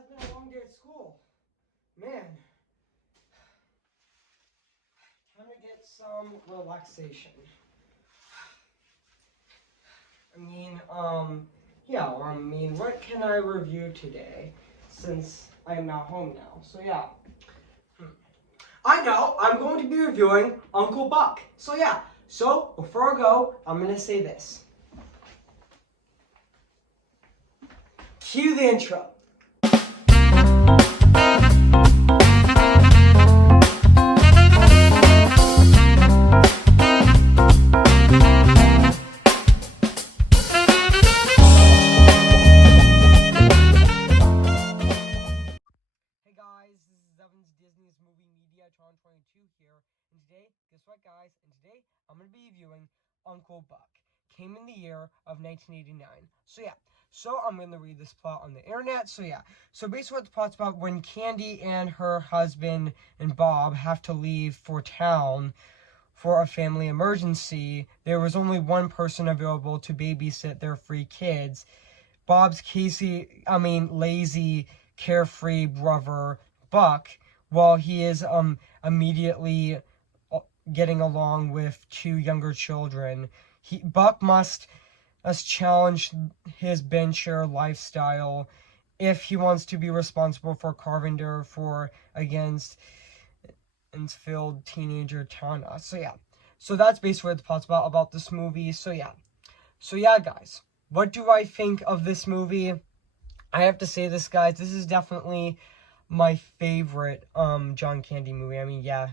has been a long day at school. Man. Time to get some relaxation. What can I review today? Since I am not home now. So, yeah. I know, I'm going to be reviewing Uncle Buck. So, yeah. So, before I go, I'm going to say this. Cue the intro. Hey guys, this is Evan's Disney's Movie Mediatron 22 here, and today, guess what guys, I'm going to be reviewing Uncle Buck. Came in the year of 1989. So I'm going to read this plot on the internet. So basically what the plot's about, when Candy and her husband and Bob have to leave for town for a family emergency, there was only one person available to babysit their 3 kids. Bob's lazy, carefree brother, Buck, while he is immediately getting along with 2 younger children. Buck must challenge his bencher lifestyle if he wants to be responsible for Carpenter against filled teenager Tana. So that's basically what the plot's about this movie. So guys, what do I think of this movie? I have to say this, guys, this is definitely my favorite John Candy movie. I mean, John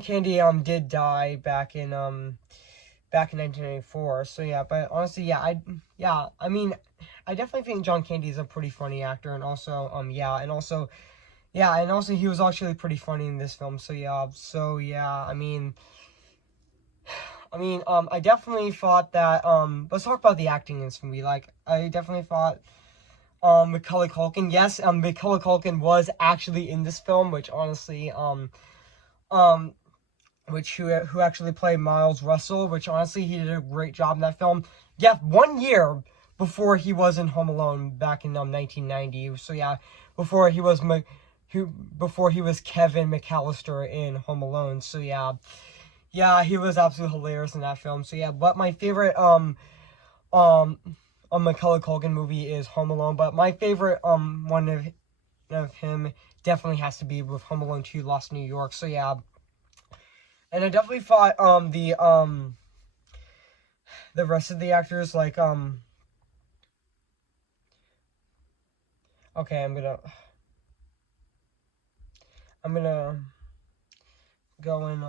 Candy did die back in 1994. But honestly, I definitely think John Candy is a pretty funny actor, and also he was actually pretty funny in this film. I definitely thought that, let's talk about the acting in this movie. I definitely thought, Macaulay Culkin, yes, Macaulay Culkin was actually in this film, which honestly, who actually played Miles Russell, which honestly, he did a great job in that film. Yeah, 1 year before he was in Home Alone back in, 1990. Before he was Kevin McAllister in Home Alone. He was absolutely hilarious in that film. But my favorite Macaulay Culkin movie is Home Alone. But my favorite one of him definitely has to be with Home Alone 2: Lost in New York. And I definitely thought the rest of the actors, okay, I'm gonna go in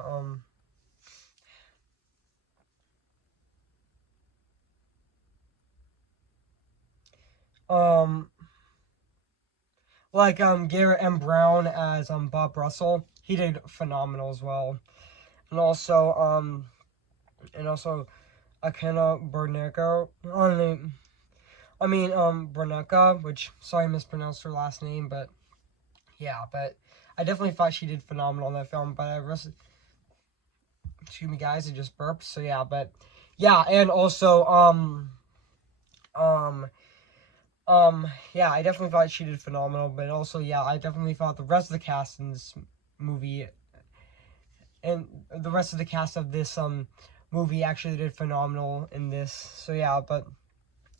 Garrett M. Brown as Bob Russell. He did phenomenal as well. And also Akena Berneka. Berneka, which, sorry I mispronounced her last name, but I definitely thought she did phenomenal in that film. But excuse me guys, I just burped. And also I definitely thought she did phenomenal. But also I definitely thought the rest of the cast in this movie and the rest of the cast of this movie actually did phenomenal in this. But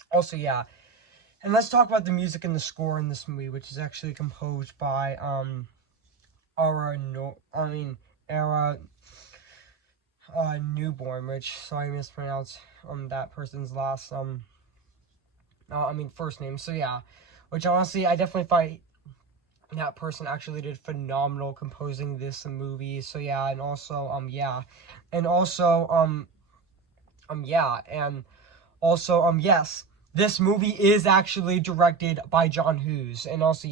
also and let's talk about the music and the score in this movie, which is actually composed by Ara Newborn, which, sorry I mispronounced that person's last first name. Which honestly I definitely thought that person actually did phenomenal composing this movie. And also yes, this movie is actually directed by John Hughes, and also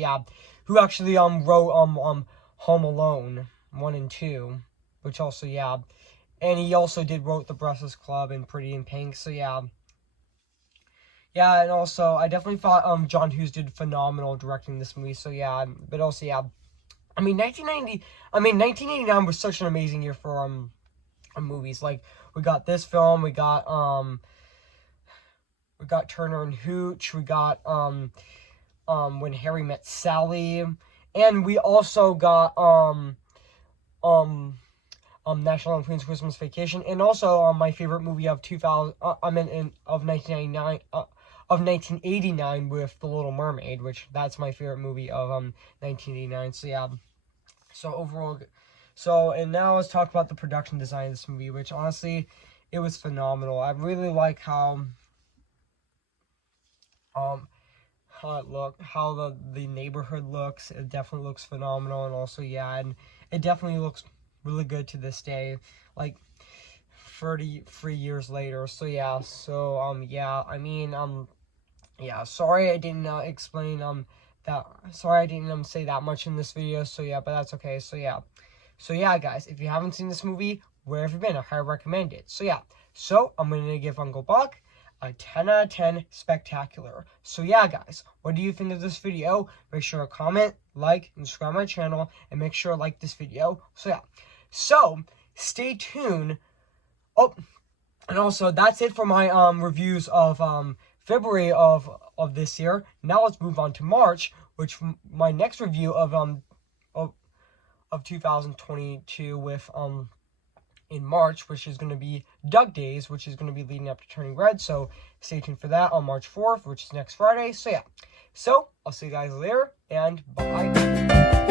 who actually wrote Home Alone 1 and 2, which also and he also wrote The Breakfast Club and Pretty in Pink. And also I definitely thought John Hughes did phenomenal directing this movie. But also 1989 was such an amazing year for movies. Like, we got this film, we got Turner and Hooch, we got When Harry Met Sally, and we also got National Lampoon's Christmas Vacation, and also my favorite movie of 2000 of 1999 of 1989 with The Little Mermaid, which that's my favorite movie of 1989. So yeah, so overall, and now let's talk about the production design of this movie, which honestly, it was phenomenal. I really like how the neighborhood looks. It definitely looks phenomenal, and also yeah, and it definitely looks really good to this day, like 33 years later. So yeah, yeah, I mean yeah, sorry I didn't explain that. Sorry I didn't say that much in this video. So yeah, but that's okay. So yeah, guys, if you haven't seen this movie, where have you been? I highly recommend it. So yeah, I'm gonna give Uncle Buck a 10 out of 10 spectacular. So yeah, guys, what do you think of this video? Make sure to comment, like, and subscribe my channel, and make sure to like this video. So yeah, stay tuned. Oh, and also that's it for my reviews of February of this year. Now let's move on to March, which my next review of 2022 with in March, which is going to be Doug Days, which is going to be leading up to Turning Red. So stay tuned for that on March 4th, which is next Friday. So yeah, I'll see you guys later, and bye.